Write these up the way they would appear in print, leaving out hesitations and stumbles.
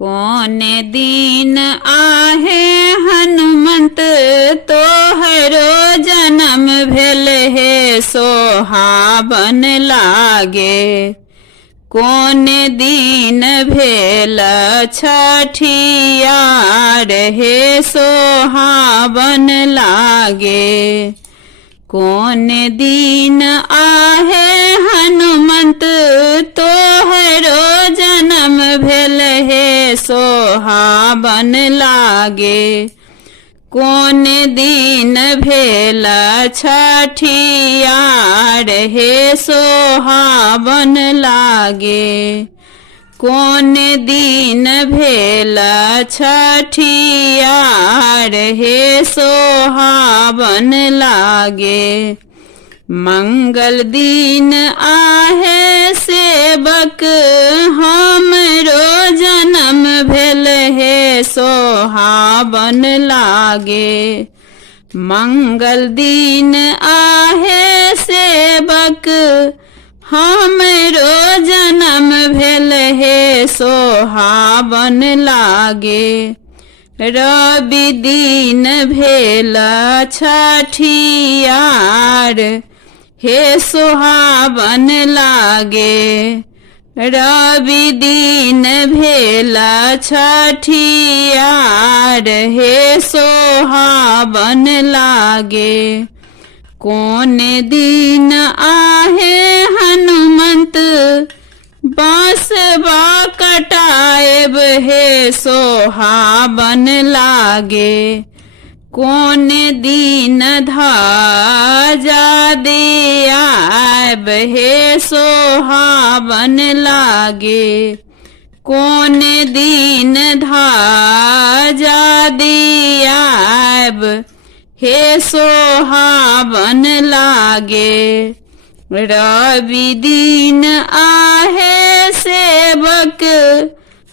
कौन दिन आहे हनुमंत तोहरो जन्म भेल हे सोहावन लागे। कौन दिन भेल छठियार हे सोहावन लागे। कौन दिन आहे हनुमंत तोहरो जन्म भेल हे सोहावन लागे। कौन दिन भेल छठियार हे सोहावन लागे। कौन दिन भेल छठियार हे सोहावन लागे। मंगल दिन आहे सेवक हमरो जन्म भेल हे सोहावन लागे। मंगल दिन आहे सेवक हमरो जन्म भेल हे सोहावन लागे। रवि दिन भेल छठियार हे सोहावन लागे। रवि दिन भेल छठियार हे सोहावन लागे। कौन दिन आहे हनुमंत बांसवा कटाएब हे सोहावन लागे। कौन दिन ध्वजा दियाब हे सोहावन लागे। कौन दिन ध्वजा दियाब हे सोहावन लागे। रवि दिन आहे सेवक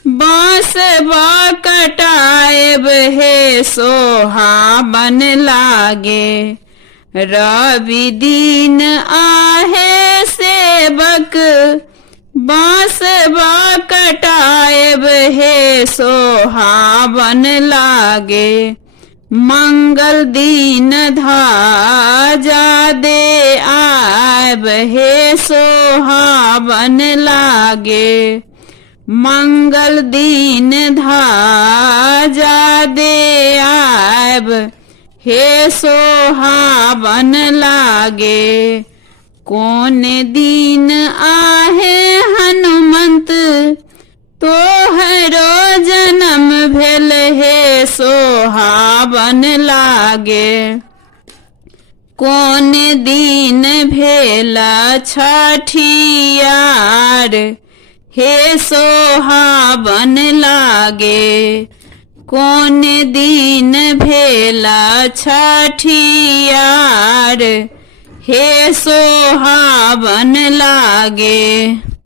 बांसवा कटाएब हे सोहावन लागे। रवि दिन आहे सेवक बांसवा कटाएब हे सोहावन लागे। मंगल दिन ध्वजा दे आब हे सोहावन लागे। मंगल दिन ध्वजा दे आब हे सोहावन लागे। कौन दिन आहे हनुमंत तोहरो जन्म भेल हे सोहावन लागे। कौन दिन भेल छठियार हे सोहावन लागे। कौन दिन भेल छठियार हे सोहावन लागे।